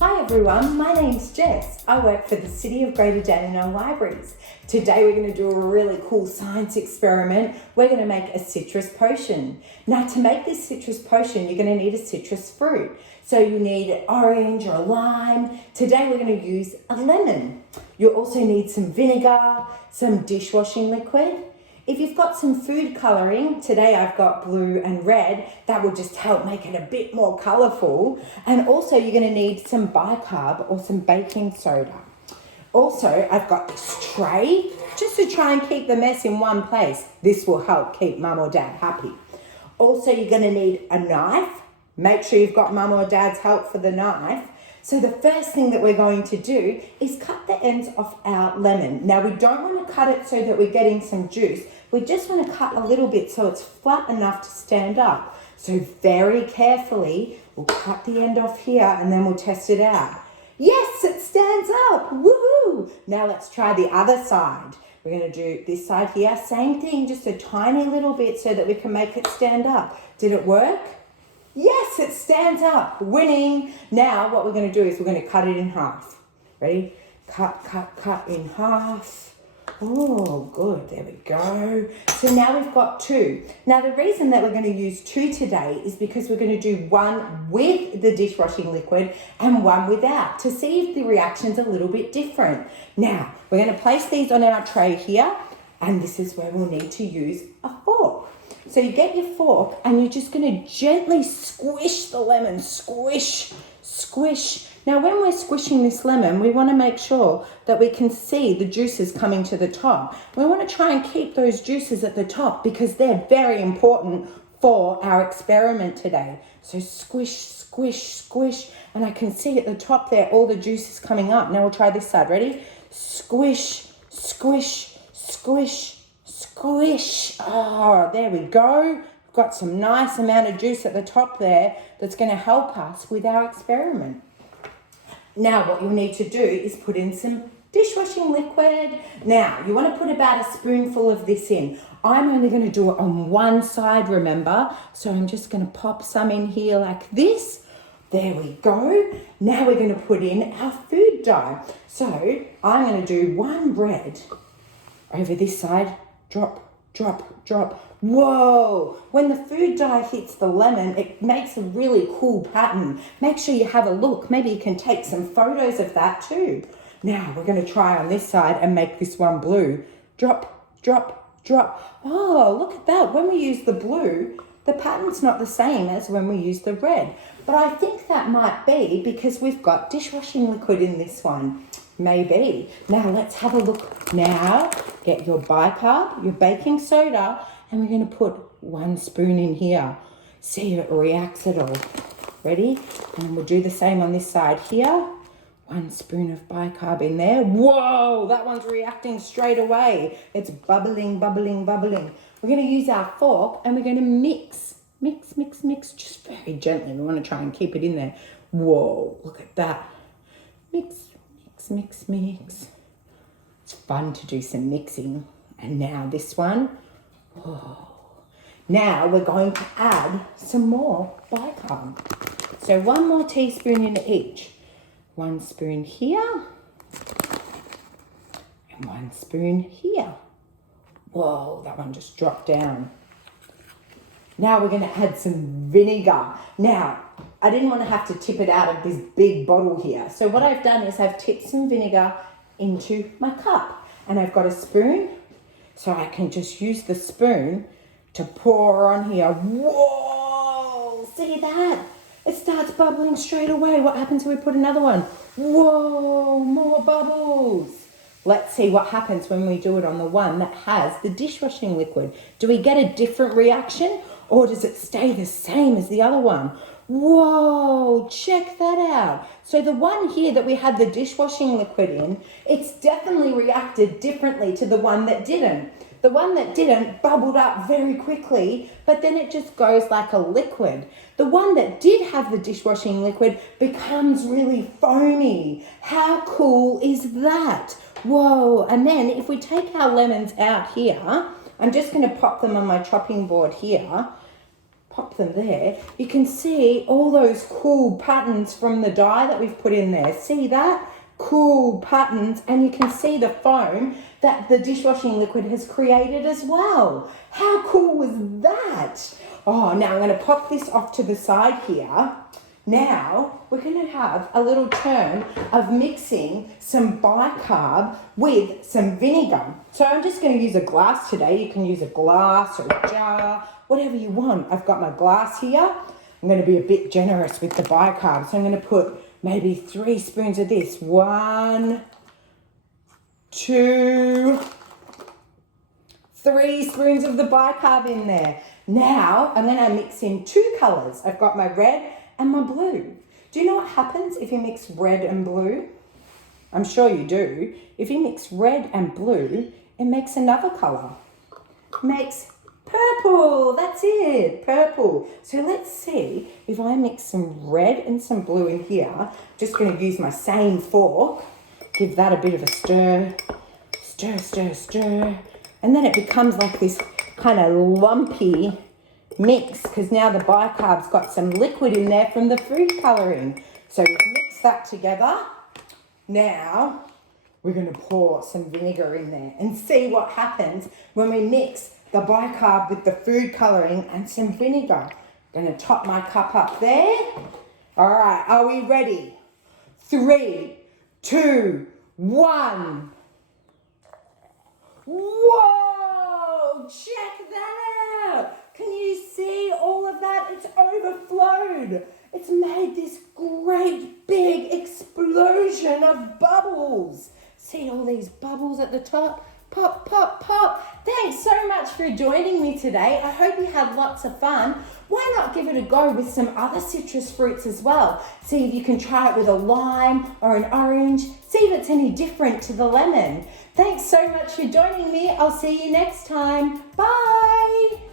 Hi everyone, my name's Jess. I work for the City of Greater Dandenong Libraries. Today we're going to do a really cool science experiment. We're going to make a citrus potion. Now to make this citrus potion, you're going to need a citrus fruit. So you need an orange or a lime. Today we're going to use a lemon. You also need some vinegar, some dishwashing liquid. If you've got some food colouring, today I've got blue and red, that will just help make it a bit more colourful. And also you're going to need some bicarb or some baking soda. Also, I've got this tray, just to try and keep the mess in one place. This will help keep mum or dad happy. Also, you're going to need a knife. Make sure you've got mum or dad's help for the knife. So the first thing that we're going to do is cut the ends off our lemon. Now we don't want to cut it so that we're getting some juice. We just want to cut a little bit so it's flat enough to stand up. So very carefully, we'll cut the end off here and then we'll test it out. Yes, it stands up. Woohoo! Now let's try the other side. We're going to do this side here. Same thing, just a tiny little bit so that we can make it stand up. Did it work? Yes, it stands up. Winning. Now what we're going to do is we're going to cut it in half. Ready? Cut in half. Oh, good. There we go. So now we've got two. Now the reason that we're going to use two today is because we're going to do one with the dishwashing liquid and one without to see if the reaction's a little bit different. Now we're going to place these on our tray here, and this is where we'll need to use a fork. So you get your fork and you're just going to gently squish the lemon. Squish, squish. Now when we're squishing this lemon, we want to make sure that we can see the juices coming to the top. We want to try and keep those juices at the top because they're very important for our experiment today. So squish, squish, squish. And I can see at the top there all the juices coming up. Now we'll try this side. Ready? Squish, squish, squish, squish. Oh, there we go. We've got some nice amount of juice at the top there that's going to help us with our experiment. Now what you'll need to do is put in some dishwashing liquid. Now you want to put about a spoonful of this in. I'm only going to do it on one side, remember? So I'm just going to pop some in here like this. There we go. Now we're going to put in our food dye. So I'm going to do one red over this side. Drop, drop, drop. Whoa! When the food dye hits the lemon, it makes a really cool pattern. Make sure you have a look. Maybe you can take some photos of that too. Now we're going to try on this side and make this one blue. Drop, drop, drop. Oh, look at that. When we use the blue, the pattern's not the same as when we use the red. But I think that might be because we've got dishwashing liquid in this one. Maybe. Now let's have a look. Now get your bicarb, your baking soda, and we're going to put 1 spoon in here. See if it reacts at all. Ready? And we'll do the same on this side here. 1 spoon of bicarb in there. Whoa, that one's reacting straight away. It's bubbling, bubbling, bubbling. We're going to use our fork and we're going to mix. Mix, mix, mix, just very gently. We want to try and keep it in there. Whoa, look at that. Mix, mix, mix, mix. It's fun to do some mixing. And now this one. Whoa. Now we're going to add some more bicarb. So 1 more teaspoon in each. 1 spoon here and 1 spoon here. Whoa, that one just dropped down. Now we're going to add some vinegar. Now, I didn't want to have to tip it out of this big bottle here. So what I've done is I've tipped some vinegar into my cup. And I've got a spoon, so I can just use the spoon to pour on here. Whoa, see that? It starts bubbling straight away. What happens if we put another one? Whoa, more bubbles. Let's see what happens when we do it on the one that has the dishwashing liquid. Do we get a different reaction or does it stay the same as the other one? Whoa, check that out. So the one here that we had the dishwashing liquid in, it's definitely reacted differently to the one that didn't. The one that didn't bubbled up very quickly, but then it just goes like a liquid. The one that did have the dishwashing liquid becomes really foamy. How cool is that? Whoa, and then if we take our lemons out here, I'm just going to pop them on my chopping board here. pop them there. You can see all those cool patterns from the dye that we've put in there. See that? Cool patterns, and you can see the foam that the dishwashing liquid has created as well. How cool was that? Oh, now I'm going to pop this off to the side here. Now we're going to have a little turn of mixing some bicarb with some vinegar. So I'm just going to use a glass today. You can use a glass or a jar, whatever you want. I've got my glass here. I'm going to be a bit generous with the bicarb. So I'm going to put maybe 3 spoons of this. 1, 2, 3 spoons of the bicarb in there. Now I'm going to mix in 2 colours. I've got my red and my blue. Do you know what happens if you mix red and blue? I'm sure you do. If you mix red and blue, it makes another colour. It makes purple. That's it, purple. So let's see if I mix some red and some blue in here. Just going to use my same fork. Give that a bit of a stir. Stir, stir, stir. And then it becomes like this kind of lumpy mix, because now the bicarb's got some liquid in there from the food colouring. So mix that together. Now we're going to pour some vinegar in there and see what happens when we mix the bicarb with the food colouring and some vinegar. I'm going to top my cup up there. All right, are we ready? 3, 2, 1. Whoa! Check that out! Can you see all of that? It's overflowed. It's made this great big explosion of bubbles. See all these bubbles at the top? Pop, pop, pop. Thanks so much for joining me today. I hope you had lots of fun. Why not give it a go with some other citrus fruits as well? See if you can try it with a lime or an orange. See if it's any different to the lemon. Thanks so much for joining me. I'll see you next time. Bye.